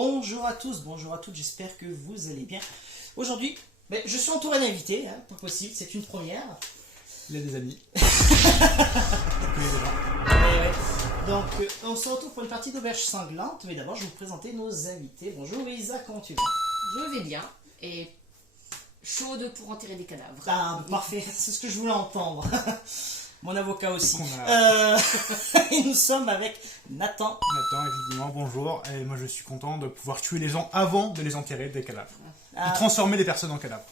bonjour à tous, bonjour à toutes, j'espère que vous allez bien. Aujourd'hui, je suis entouré d'invités, pas possible, c'est une première. Il a des amis. Ouais. Donc, on se retrouve pour une partie d'auberge sanglante, mais d'abord, je vais vous présenter nos invités. Bonjour Isa, comment tu vas? Je vais bien et chaude pour enterrer des cadavres. Ah, parfait, c'est ce que je voulais entendre. Mon avocat aussi. Et nous sommes avec Nathan. Nathan, effectivement, bonjour. Et moi, je suis content de pouvoir tuer les gens avant de les enterrer des cadavres. Ah. De transformer les personnes en cadavres.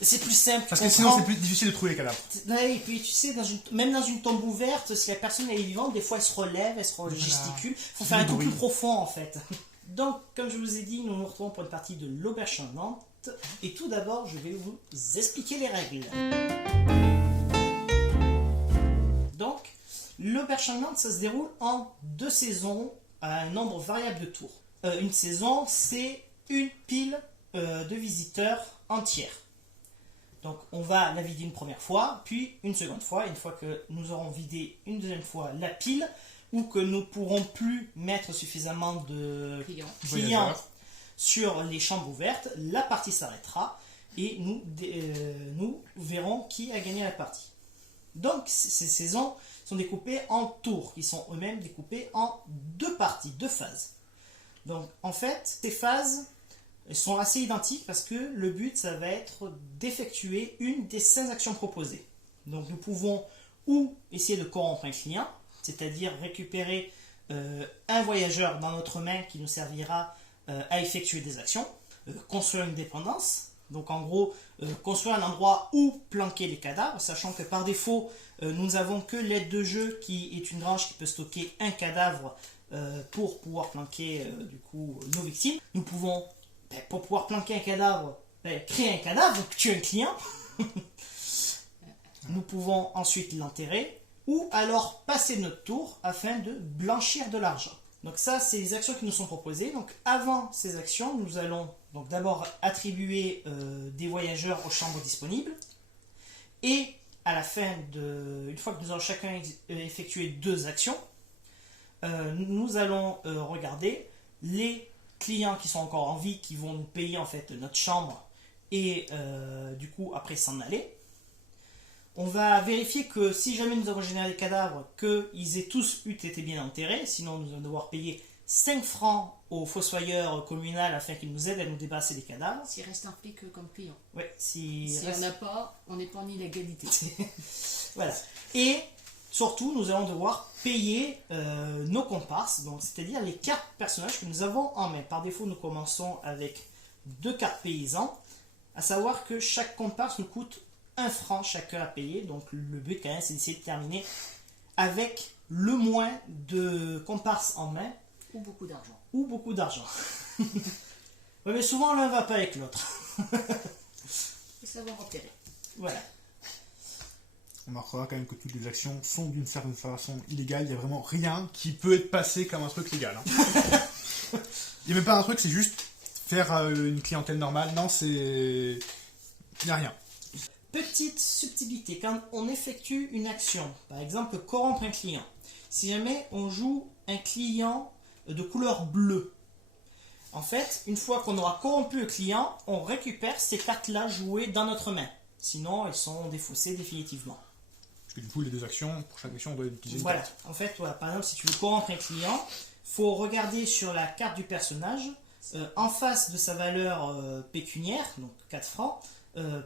C'est plus simple. Parce que sinon, c'est plus difficile de trouver les cadavres. Ouais, et puis tu sais, même dans une tombe ouverte, si la personne est vivante, des fois elle se relève, elle se gesticule. Il faut faire un truc plus profond en fait. Donc, comme je vous ai dit, nous nous retrouvons pour une partie de l'auberge sanglante. Et tout d'abord, je vais vous expliquer les règles. Donc, l'auberge sanglante, ça se déroule en 2 saisons à un nombre variable de tours. Une saison, c'est une pile de visiteurs entière. Donc, on va la vider une première fois, puis une seconde fois. Une fois que nous aurons vidé une deuxième fois la pile, ou que nous ne pourrons plus mettre suffisamment de clients sur les chambres ouvertes, la partie s'arrêtera et nous verrons qui a gagné la partie. Donc, ces saisons sont découpées en tours, qui sont eux-mêmes découpés en 2 parties, 2 phases. Donc, en fait, ces phases sont assez identiques parce que le but, ça va être d'effectuer une des 5 actions proposées. Donc, nous pouvons ou essayer de corrompre un client, c'est-à-dire récupérer un voyageur dans notre main qui nous servira à effectuer des actions, construire une dépendance. Donc en gros, construire un endroit où planquer les cadavres, sachant que par défaut, nous n'avons que l'aide de jeu qui est une grange qui peut stocker un cadavre pour pouvoir planquer du coup nos victimes. Nous pouvons, pour pouvoir planquer un cadavre, créer un cadavre, donc tuer un client. Nous pouvons ensuite l'enterrer ou alors passer notre tour afin de blanchir de l'argent. Donc ça, c'est les actions qui nous sont proposées. Donc avant ces actions, nous allons donc d'abord attribuer des voyageurs aux chambres disponibles. Et à la fin une fois que nous aurons chacun effectué 2 actions, nous allons regarder les clients qui sont encore en vie, qui vont nous payer en fait notre chambre et du coup après s'en aller. On va vérifier que si jamais nous avons généré des cadavres, qu'ils aient tous été bien enterrés, sinon nous allons devoir payer 5 francs au fossoyeur communal afin qu'il nous aide à nous débarrasser des cadavres. S'il reste un flic comme client. Ouais, si on n'a pas, on n'est pas en illégalité. Voilà. Et surtout, nous allons devoir payer nos comparses, donc c'est-à-dire les cartes personnages que nous avons en main. Par défaut, nous commençons avec 2 cartes paysans, à savoir que chaque comparse nous coûte 1 franc chacun à payer. Donc le but quand même, c'est d'essayer de terminer avec le moins de comparses en main. Ou beaucoup d'argent. Ou beaucoup d'argent. Oui, mais souvent l'un va pas avec l'autre. Il faut savoir enterrer. Voilà. On remarquera quand même que toutes les actions sont d'une certaine façon illégales. Il n'y a vraiment rien qui peut être passé comme un truc légal. Il n'y a même pas un truc, c'est juste faire une clientèle normale. Non, c'est... Il n'y a rien. Petite subtilité, quand on effectue une action, par exemple corrompre un client, si jamais on joue un client de couleur bleue, en fait, une fois qu'on aura corrompu le client, on récupère ces cartes-là jouées dans notre main. Sinon, elles sont défaussées définitivement. Parce que du coup, les 2 actions, pour chaque action, on doit utiliser une Voilà, carte. en fait, voilà. Par exemple, si tu veux corrompre un client, il faut regarder sur la carte du personnage, en face de sa valeur pécuniaire, donc 4 francs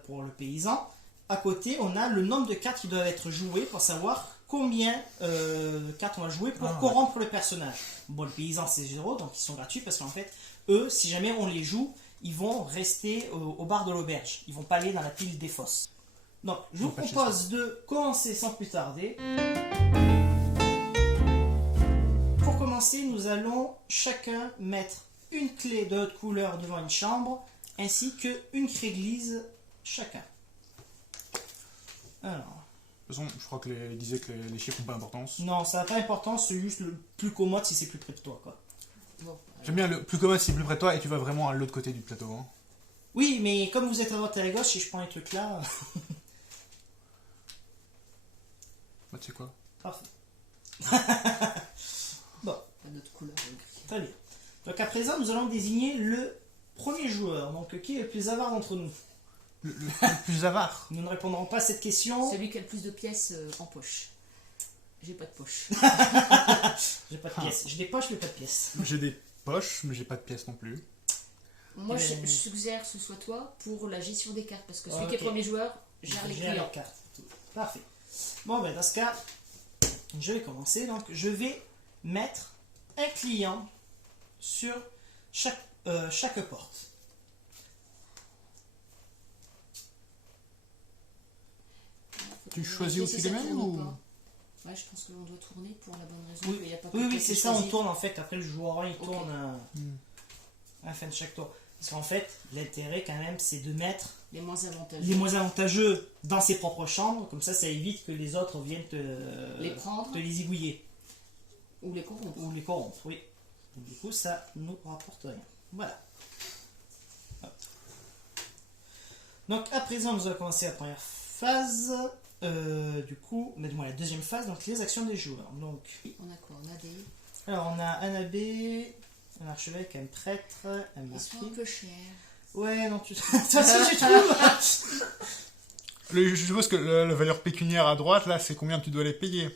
pour le paysan. À côté, on a le nombre de cartes qui doivent être jouées pour savoir combien de cartes on va jouer pour corrompre le personnage. Bon, le paysan c'est 0, donc ils sont gratuits parce qu'en fait, eux, si jamais on les joue, ils vont rester au bar de l'auberge. Ils vont pas aller dans la pile des fosses. Donc, je vous propose de commencer sans plus tarder. Pour commencer, nous allons chacun mettre une clé de haute couleur devant une chambre, ainsi qu'une clé grise chacun. Alors. De toute façon, je crois que disait que les chiffres n'ont pas d'importance. Non, ça n'a pas d'importance, c'est juste le plus commode si c'est plus près de toi, quoi. Bon, J'aime bien le plus commode si c'est plus près de toi et tu vas vraiment à l'autre côté du plateau. Hein. Oui, mais comme vous êtes à droite et à gauche, si je prends les trucs là... Bah, tu sais quoi? Parfait. Bon. pas notre couleur gris. Très bien. Donc à présent, nous allons désigner le premier joueur. Donc qui est le plus avare d'entre nous? Le plus avare. Nous ne répondrons pas à cette question. Celui qui a le plus de pièces en poche. J'ai pas de poche. J'ai pas de pièces. J'ai des poches mais pas de pièces. J'ai des poches, mais j'ai pas de pièces non plus. Moi, Mais- je suggère que ce soit toi pour la gestion des cartes. Parce que celui Ok. qui est premier joueur gère les J'ai la clients. carte. Parfait. Bon, ben dans ce cas, je vais commencer. Donc, je vais mettre un client sur chaque porte. Tu choisis où tu les ça mets tourne ou- pas. Ouais, je pense qu'on doit tourner pour la bonne raison. Oui, qu'il y a pas oui, que oui, toi c'est qui ça. On choisis. tourne en fait. Après, le joueur 1, il Ok. tourne Hmm. à la fin de chaque tour. Parce qu'en fait, l'intérêt quand même, c'est de mettre Les moins avantageux. les moins avantageux dans ses propres chambres. Comme ça évite que les autres viennent Les prendre te les zigouiller. ou les corrompre. Ou les corrompre, oui. Donc, du coup, ça nous rapporte rien. Voilà. Hop. Donc, à présent, nous allons commencer la première phase. Du coup, mais du moins la deuxième phase, donc les actions des joueurs. Donc, On a quoi? On a des. alors, on a un abbé, un archevêque, un prêtre, un Ils sont un marquis. peu chers. Ouais, non, tu de toute façon, tu trouves. Je suppose que la valeur pécuniaire à droite, là, c'est combien tu dois les payer.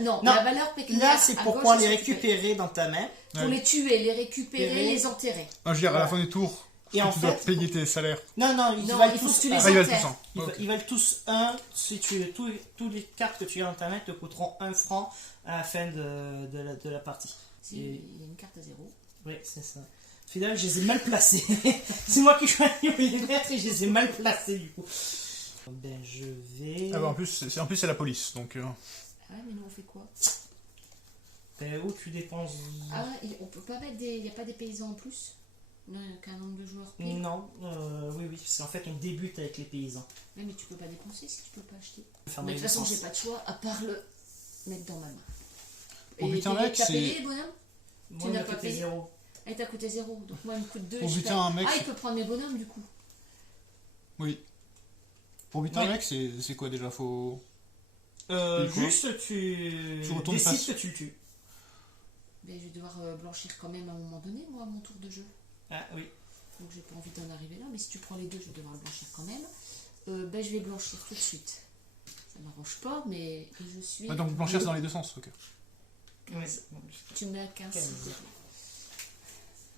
Non, Non. la valeur pécuniaire. Là, c'est à pour gauche, pouvoir les c'est ce que tu payes. récupérer dans ta main. Pour les tuer, les récupérer, Récupérer. les enterrer. Non, je veux dire, à la Voilà. fin du tour, Et en tu dois fait, payer tes salaires. non, non, ils Non, valent il faut tous que tu les un. Ah, ils valent enterres. tous un. Ok. Ils valent tous 1. Si tu, toutes les cartes que tu as dans ta main te coûteront 1 franc à la fin de la partie. Si, Et- il y a une carte à 0. Oui, c'est ça. Finalement, je les ai mal placés. C'est moi qui choisis où les mettre et je les ai mal placés du coup. Ben, je vais. Ah bah, en plus, c'est la police, donc... Ah ouais, mais nous on fait quoi? Ben, où tu dépenses. Ah, on peut pas mettre des. Il n'y a pas des paysans en plus? Non, il n'y a qu'un nombre de joueurs pile. Non, oui, oui, parce qu'en fait, on débute avec les paysans. Ouais, mais tu peux pas dépenser si tu peux pas acheter. Enfin, Mais de dans toute façon, les j'ai sens. pas de choix à part le mettre dans ma main. Au Et butin, t'as mec, c'est- payé, bonhomme? Moi, tu il n'as m'a pas coûté payé 0. Et t'as coûté 0. Donc moi, il me coûte 2. Au butin, mec, Ah, il peut prendre mes bonhommes du coup. oui. Pour butin, Ouais. mec, c'est quoi déjà? Faut... Juste, tu retournes décides face. que tu le tues. Mais je vais devoir blanchir quand même à un moment donné, moi, à mon tour de jeu. Ah oui. Donc j'ai pas envie d'en arriver là. Mais si tu prends les deux, je vais devoir le blanchir quand même. Ben, je vais blanchir tout de suite. Ça m'arrange pas, mais je suis. Ah, donc blanchir, c'est dans les deux sens, ok. Ouais. Tu mets à 15. 15. s'il te plaît.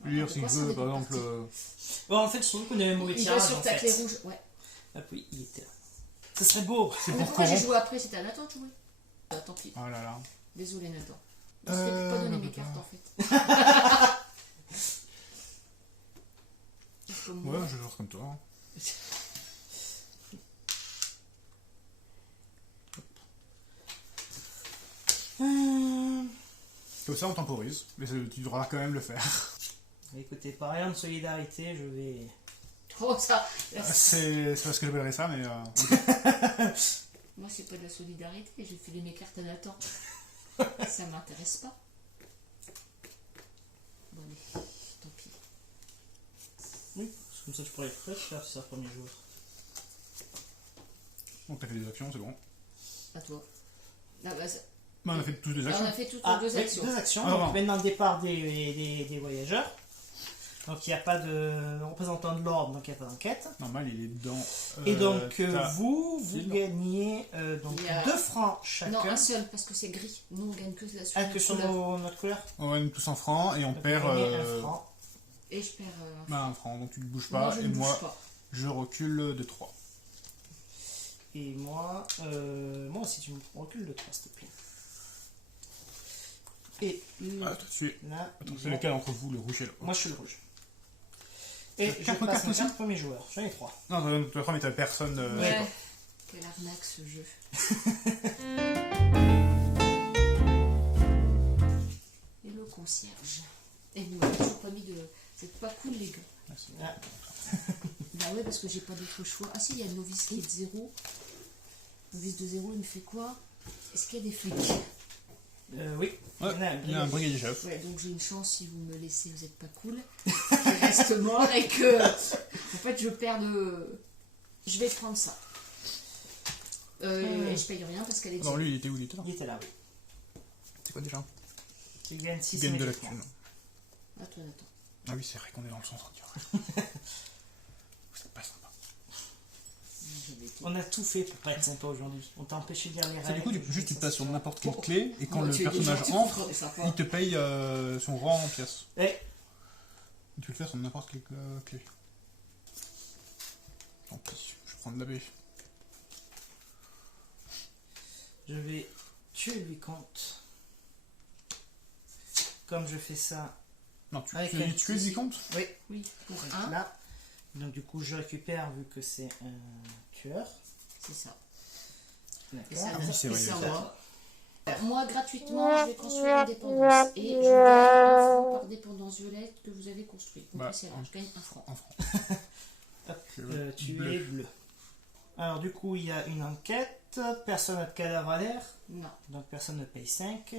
Je veux dire, si Pourquoi je ça veux, n'est par pas exemple... parti Bon, en fait, je trouve qu'on avait un mauvais Il va tirage. sur en ta fait. clé rouge. Ouais. Ah oui, il était là. Ça serait beau. c'est Mais pour pourquoi j'ai corrompre. joué après? C'était à Nathan de jouer. Ah, tant pis. Oh là là. Désolé Nathan. C'était pour pas donner mes bah, cartes en fait. Parce que moi, Ouais, je joue comme toi. hein. Comme ça, on temporise, mais tu devras quand même le faire. Écoutez, par rien de solidarité, je vais. Oh ça C'est pas ce que j'appellerais ça, mais... Moi c'est pas de la solidarité, j'ai filé mes cartes à Nathan. Ça m'intéresse pas. Bon allez, tant pis. Oui, parce que comme ça, je pourrais être prêt, c'est le premier joueur. On t'a fait des actions, c'est bon. À toi. Ah, bah, ça- Bah, on a fait tous des Ah, actions. on a fait toutes Ah, les deux oui, actions. deux actions. Ah, Donc, non. maintenant, le départ des voyageurs. Donc, il n'y a pas de représentant de l'ordre, donc il n'y a pas d'enquête. Normal, il est dedans. Et donc, t'as- vous Fil. gagnez donc Il y a- 2 francs Non, chacun. un seul parce que c'est gris. Nous on gagne que la Ah, que sur notre couleur. On gagne tous en francs et on Donc, perd vous gagnez un franc. Et je perds. bah, un franc, donc tu ne bouges moi pas je et ne bouge moi pas. je recule de 3. Et moi aussi, tu me recules de 3, s'il te plaît. Et Ah, toi, tu es... là, Attends, ils c'est ont- lequel entre vous, le rouge et le... moi je suis le rouge. Et je Carte, passe carte ma aussi carte premier joueur. J'en ai 3. Non, tu vas mais t'as personne... Ouais. Quelle arnaque ce jeu. Et le concierge. Et vous m'avez toujours pas mis de. C'est pas cool les gars. Ah, Bah ouais parce que j'ai pas d'autre choix. Ah si il y a le novice qui est de 0. Novice de 0 il me fait quoi? Est-ce qu'il y a des flics? oui. Ouais, il y a un brigadier chef. Ouais donc j'ai une chance si vous me laissez vous êtes pas cool. Je reste mort et que. En fait je perds de. Je vais prendre ça. Et je paye rien parce qu'elle est de Non, 0. lui, il était où? Il était là. Il était là, oui. C'est quoi déjà? Tu gagnes 6 Il gagne de la thune. À toi, Nathan. Ah oui, c'est vrai qu'on est dans le centre direct. Vous êtes pas sympa. J'avais été- On a tout fait pour pas être sympa aujourd'hui. On t'a empêché de lire les C'est règles. du coup, juste tu passes sur n'importe quelle Oh. clé et quand Oh, le tu es personnage gentil, entre, tu es sympa. il te paye son rang en pièces. Eh, Tu le fais sur n'importe quelle clé. Tant pis, je vais prendre la baie. je vais tuer le vicomte. Comme je fais ça, Non, tu Avec as un tué le petit- vicomte? oui, Oui, pour un, là. Donc du coup, je récupère vu que c'est un tueur. c'est ça. Et D'accord. ça, Ah oui, c'est vrai, et il y a ça, ça. moi. Moi, gratuitement, je vais construire une dépendance. Et je gagne un franc par dépendance violette que vous avez construit. Donc, Bah, c'est là, je gagne un franc. En franc. Hop, Le tu bleu. es bleu. Alors du coup, il y a une enquête. Personne n'a de cadavre à l'air. Non. Donc personne ne paye 5.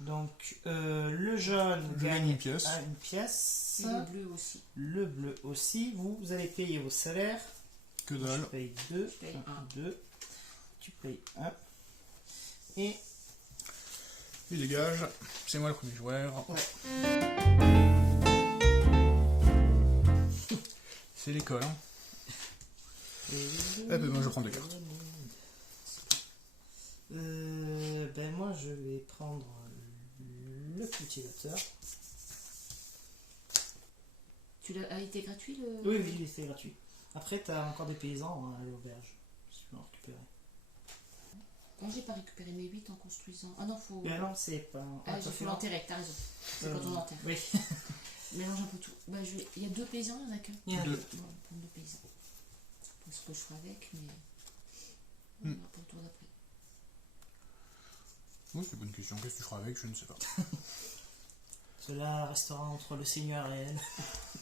Donc le jaune Je gagne gagne une pièce. une pièce. Et le bleu aussi. Le bleu aussi. Vous allez payer vos salaires. Que Je dalle. paye 2. Je paye un. 2. Tu payes 1. Et Il dégage. C'est moi le premier joueur. Ouais. C'est l'école. Hein. ben, moi, je prends des cartes. Ben moi je vais prendre le cultivateur. Tu l'as a été gratuit le. Oui, oui, il était gratuit. Après, tu as encore des paysans hein, à l'auberge. Si tu veux en récupérer. Moi, j'ai pas récupéré mes 8 en construisant. Ah non, faut. Ben non, c'est pas. Ah, il faut l'enterrer, t'as raison. C'est quand on enterre. Oui. Mélange un peu tout. Bah, je vais... Il y a 2 paysans, il y en a qu'un. Il y en a Deux. deux. Bon, on va prendre 2 paysans. Pour ce que je ferai avec, mais. On Hmm. verra pour le tour d'après. Oui, c'est une bonne question. Qu'est-ce que tu feras avec? Je ne sais pas. Cela restera entre le Seigneur et elle.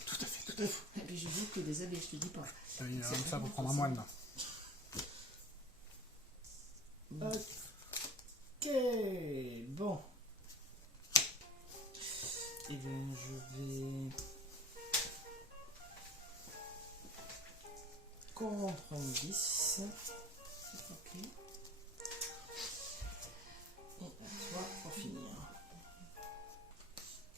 Tout à fait, tout à fait. Et puis je joue que des abeilles, je te dis pas. Il a C'est comme ça vraiment pour prendre un possible. moine. Ok, bon. Et bien, je vais corrompre une 10. Ok. Et à toi pour finir.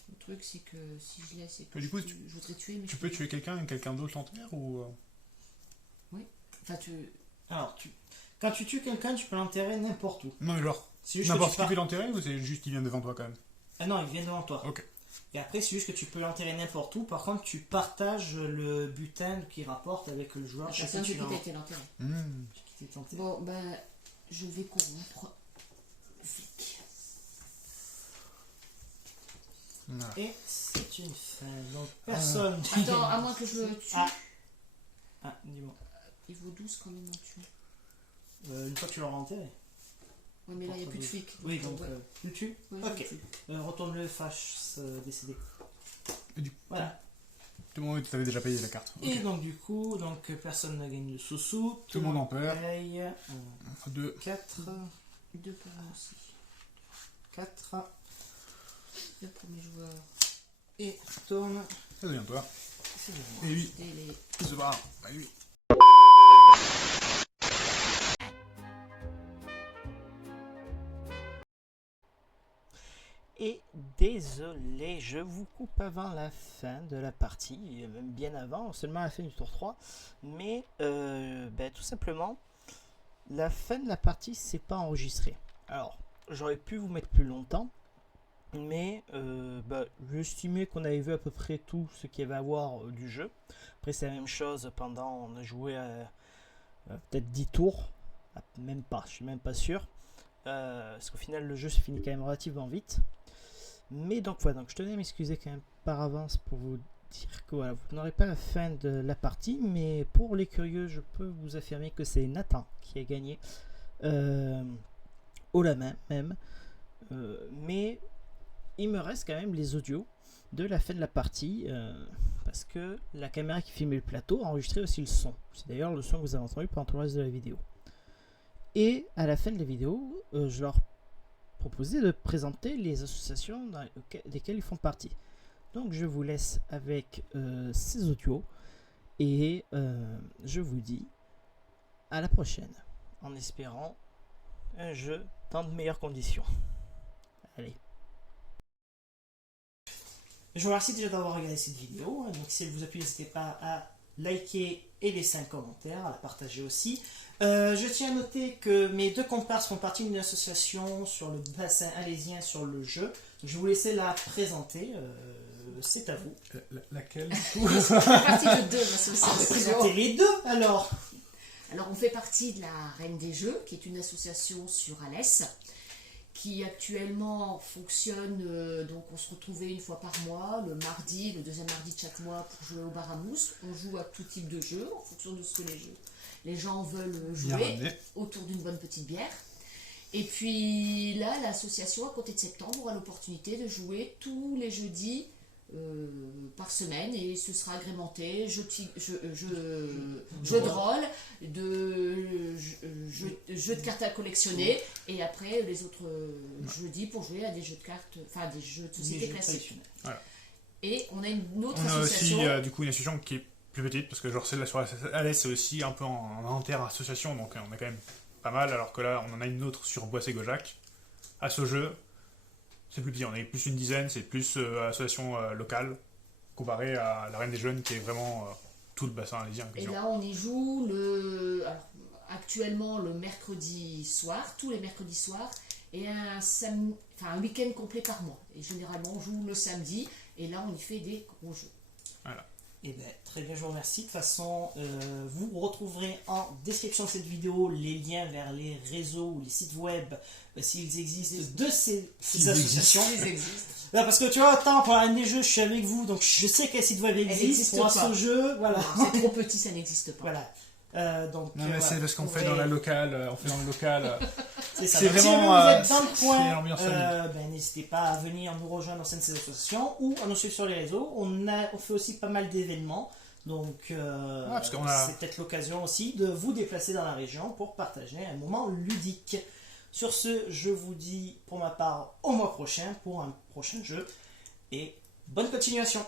Le truc, c'est que si je laisse et que Mais du coup, je voudrais tuer, mais Tu je peux tuer quelqu'un et quelqu'un d'autre l'enterre ou... Enfin, tu. Alors, quand tu tues quelqu'un, tu peux l'enterrer n'importe où. Non mais genre, C'est juste que n'importe tu qui pars- peut l'enterrer ou c'est juste qu'il vient devant toi quand même? Ah non, il vient devant toi. Ok. Et après, c'est juste que tu peux l'enterrer n'importe où. Par contre, tu partages le butin qui rapporte avec le joueur. La Chaque personne fois, qui tu t'a été l'enterrer. qui t'est enterré. Bon, ben, je vais corrompre le flic. Voilà. Et c'est une fin. Donc, personne. Attends, à moins que je le tue. Ah. Ah, dis-moi. Il vaut 12 quand même en tuant. Une fois que tu l'auras enterré. Ouais, mais là, il n'y a plus de flics. Oui, donc ouais. tu le tues. Ouais, je Ok. le tue. Retourne-le, fâche décédé. Et du Voilà. Tout le monde t'avais déjà payé la carte. Ok. Et donc, du coup, personne ne gagne de sous-sous. Tout le monde en perd. paye. 2. 4. 2 pour moi aussi. 4. Le premier joueur. Et tourne. Ça devient toi. C'est bon. Et lui, Et les. il se barre. Bah lui. Et désolé, je vous coupe avant la fin de la partie, même bien avant, seulement à la fin du tour 3. Mais tout simplement, la fin de la partie c'est pas enregistré. Alors, j'aurais pu vous mettre plus longtemps, mais j'estimais qu'on avait vu à peu près tout ce qu'il y avait à voir du jeu. Après, c'est la même chose pendant, on a joué peut-être 10 tours, même pas, je suis même pas sûr. Parce qu'au final, le jeu se finit quand même relativement vite. Mais donc voilà, donc je tenais à m'excuser quand même par avance pour vous dire que voilà, vous n'aurez pas la fin de la partie, mais pour les curieux, je peux vous affirmer que c'est Nathan qui a gagné haut la main même. Mais il me reste quand même les audios de la fin de la partie parce que la caméra qui filmait le plateau a enregistré aussi le son. C'est d'ailleurs le son que vous avez entendu pendant tout le reste de la vidéo. Et à la fin de la vidéo, je leur proposé de présenter les associations desquelles ils font partie. Donc je vous laisse avec ces audios et je vous dis à la prochaine en espérant un jeu dans de meilleures conditions. Allez. Je vous remercie déjà d'avoir regardé cette vidéo. Donc si elle vous a plu, n'hésitez pas à liker et laisser un commentaire, à la partager aussi. Je tiens à noter que mes deux comparses font partie d'une association sur le bassin alésien sur le jeu. Je vais vous laisser la présenter. C'est à vous. Laquelle On fait partie de deux Présentez associations. les deux alors. Alors, on fait partie de la Reine des Jeux, qui est une association sur Alès, qui actuellement fonctionne, donc on se retrouvait une fois par mois, le mardi, le deuxième mardi de chaque mois pour jouer au bar à mousse. On joue à tout type de jeu, en fonction de ce que les gens veulent Bien jouer, ramené. autour d'une bonne petite bière. Et puis là, l'association, à compter de septembre, aura l'opportunité de jouer tous les jeudis par semaine, et ce sera agrémenté jeux de rôle, jeux de cartes à collectionner, et après les autres jeudis pour jouer à des jeux de cartes, enfin des jeux de société classiques. Voilà. Et on a une autre On a association. aussi du coup une association qui est plus petite, parce que genre celle-là sur Alès c'est aussi un peu en inter-association, donc on a quand même pas mal, alors que là on en a une autre sur Boissé-Gaujac. À ce jeu, c'est plus petit, on est plus une dizaine, c'est plus association locale, comparé à la Reine des Jeunes qui est vraiment tout le bassin alésien. Et là, on y joue alors, actuellement le mercredi soir, tous les mercredis soirs, et un week-end complet par mois. Et généralement, on joue le samedi, et là, on y fait des gros jeux. Voilà. Eh bien, très bien, je vous remercie. De toute façon, vous retrouverez en description de cette vidéo les liens vers les réseaux ou les sites web, s'ils existent, de ces associations. Ils existent. Là, parce que tu vois, autant pour un des jeux, je suis avec vous, donc je sais quel site web existe. n'existe Pour pas. ce jeu, voilà. C'est trop petit, ça n'existe pas. Voilà. Donc, Non mais voilà, c'est parce qu'on vous fait pourrez- dans la locale, on fait dans le local. C'est ça. C'est Donc, si vraiment, jamais vous êtes dans le c'est coin, l'ambiance famille. ben, n'hésitez pas à venir nous rejoindre au sein de ces associations ou à nous suivre sur les réseaux. On fait aussi pas mal d'événements. Donc, parce qu'on a- c'est peut-être l'occasion aussi de vous déplacer dans la région pour partager un moment ludique. Sur ce, je vous dis pour ma part au mois prochain pour un prochain jeu et bonne continuation.